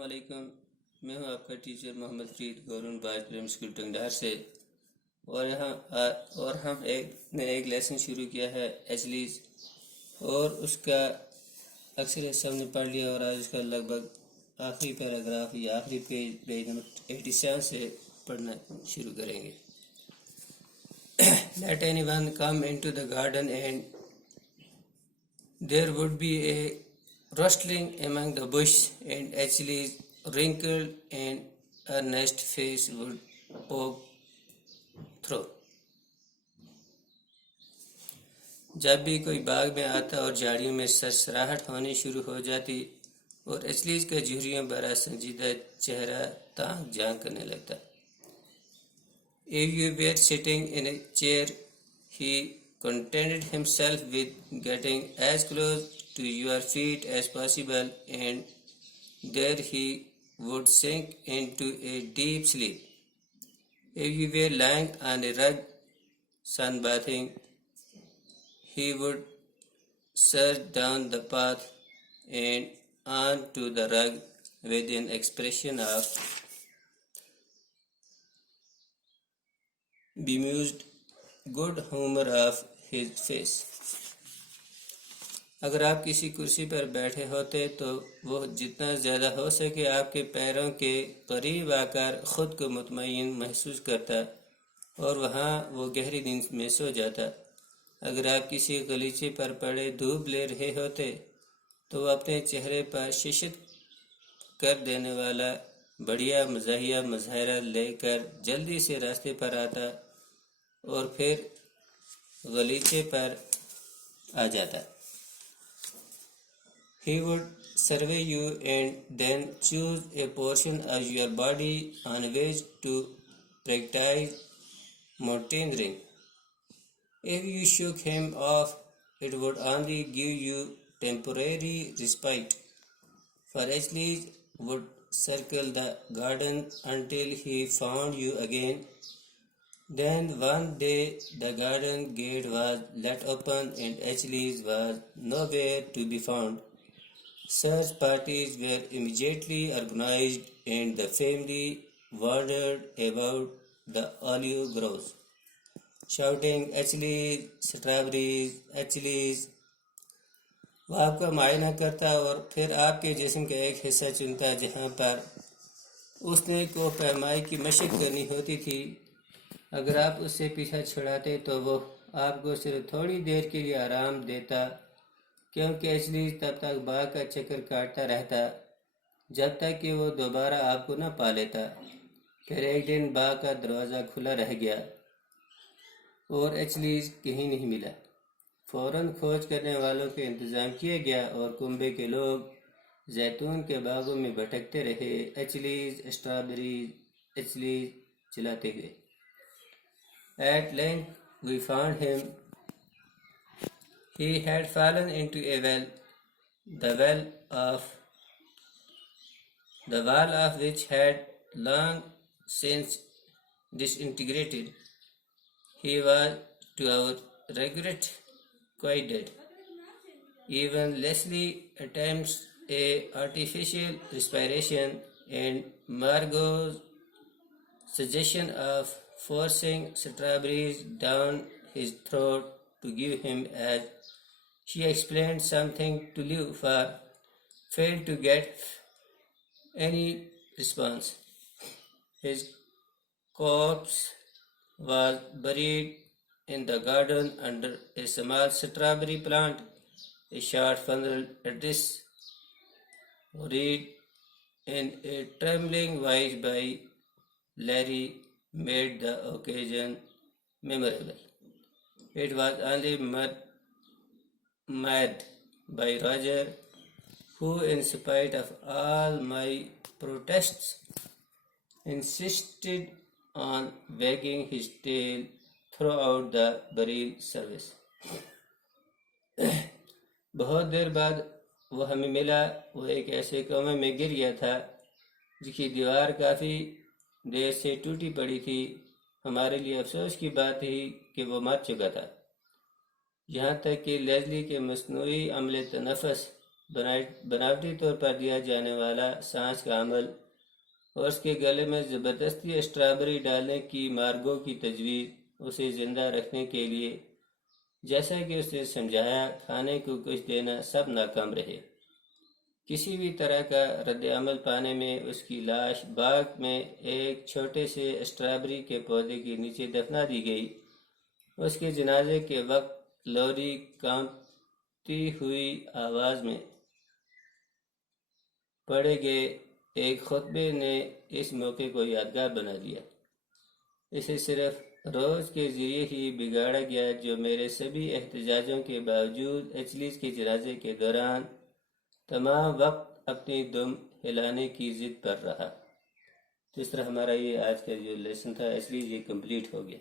अस्सलाम वालेकुम। मैं हूं आपका teacher Mohammad Farid government boys primary school Tangdar से। और हम मैंने एक लेसन शुरू किया है एचलीज, और उसका अक्सर हिस्सा हमने पढ़ लिया और आज उसका लगभग आखिरी पैराग्राफ या आखिरी पेज नंबर 87 से पढ़ना शुरू करेंगे। Let anyone come into the garden and there would be a rustling among the bush, and Achilles' wrinkled and earnest face would poke through. जब भी कोई बाग में आता और झाड़ियों में सरसराहट होनी शुरू हो जाती और एचलीज का झुर्रियों भरा संजीदा चेहरा ताक झांक करने लगता। If you were sitting in a chair, he contented himself with getting as close to your feet as possible, and there he would sink into a deep sleep. If you were lying on a rug sunbathing, he would surge down the path and onto the rug with an expression of bemused good humor of his face. अगर आप किसी कुर्सी पर बैठे होते तो वो जितना ज़्यादा हो सके आपके पैरों के करीब आकर ख़ुद को मुतमईन महसूस करता और वहाँ वो गहरी नींद में सो जाता। अगर आप किसी गलीचे पर पड़े धूप ले रहे होते तो वो अपने चेहरे पर शिशित कर देने वाला बढ़िया मज़ाहिया मुजाहरा लेकर जल्दी से रास्ते पर आता और फिर गलीचे पर आ जाता। He would survey you and then choose a portion of your body on which to practice mountaineering. If you shook him off, it would only give you temporary respite, for Achilles would circle the garden until he found you again. Then one day the garden gate was let open and Achilles was nowhere to be found. Search parties were immediately organized and the family wandered about the olive groves, shouting Achilles, strawberries, Achilles. वो आपका मायना करता और फिर आपके जिस्म का एक हिस्सा चुनता जहाँ पर उसने को पैमाई की मशक करनी होती थी। अगर आप उससे पीछा छुड़ाते तो वो आपको सिर्फ थोड़ी देर के लिए आराम देता, क्योंकि एचलीज तब तक बाग का चक्कर काटता रहता जब तक कि वो दोबारा आपको न पा लेता। फिर एक दिन बाग का दरवाज़ा खुला रह गया और एचलीज कहीं नहीं मिला। फ़ौरन खोज करने वालों के इंतज़ाम किया गया और कुंबे के लोग जैतून के बागों में भटकते रहे, एचलीज, स्ट्रॉबेरीज, एचलीज चिल्लाते हुए। At length we found him. He had fallen into a well, the wall of which had long since disintegrated. He was, to our regret, quite dead. Even Leslie attempts a artificial respiration, and Margot's suggestion of forcing strawberries down his throat to give him, as she explained, something to live for, failed to get any response. His corpse was buried in the garden under a small strawberry plant. A short funeral address read in a trembling voice by Larry made the occasion memorable. It was only made by Roger, who, in spite of all my protests, insisted on wagging his tail throughout the burial service. बहुत देर बाद वो हमें मिला। वो एक ऐसे कौमे में गिर गया था जिसकी दीवार काफ़ी देर से टूटी पड़ी थी। हमारे लिए अफसोस की बात थी कि वो मर चुका था। यहाँ तक कि लेज़ली के मस्नूई अमले तनफ़स बनावटी तौर पर दिया जाने वाला सांस का अमल और उसके गले में ज़बरदस्ती स्ट्रॉबेरी डालने की मार्गो की तजवीज़ उसे ज़िंदा रखने के लिए, जैसा कि उसे समझाया, खाने को कुछ देना, सब नाकाम रहे। किसी भी तरह का रद्द-ए-अमल पाने में उसकी लाश बाग में एक छोटे से स्ट्रॉबेरी के पौधे के नीचे दफना दी गई। उसके जनाजे के वक्त लौरी कांपती हुई आवाज़ में पढ़े गए एक खुतबे ने इस मौके को यादगार बना दिया। इसे सिर्फ रोज़ के ज़रिए ही बिगाड़ा गया, जो मेरे सभी एहतजाजों के बावजूद एचलीज के जनाजे के दौरान तमाम वक्त अपनी दुम हिलाने की ज़िद पर रहा। तो इस तरह हमारा ये आज का जो लेसन था एचलीज ये कंप्लीट हो गया।